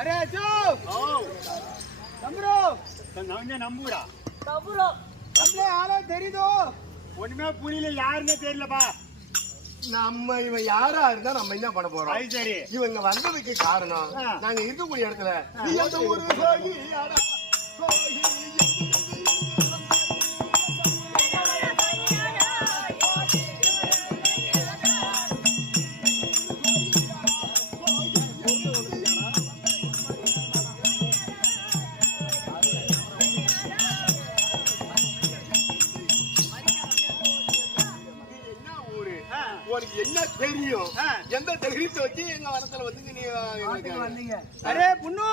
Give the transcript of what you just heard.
Array Ashok ஓ தம்புரோ நான் நம்புடா தம்புரோ நம்மளே ஆளா தெரியுதோ ஒண்ணுமே புரியல யாருன்னே தெரியலப்பா நம்ம இவன் யாரா இருந்தா நம்ம என்ன பண்ண போறோம்? அது சரி இவங்க வந்ததுக்கு காரணம் நாங்க இருக்கக்கூடிய இடத்துல நீ எந்த ஒரு சோகி யாரா சோகி உனக்கு என்ன தெரியும்? எந்த தைரியத்தை வச்சு எங்க வரத்துல வந்து நீ அரே புண்ணு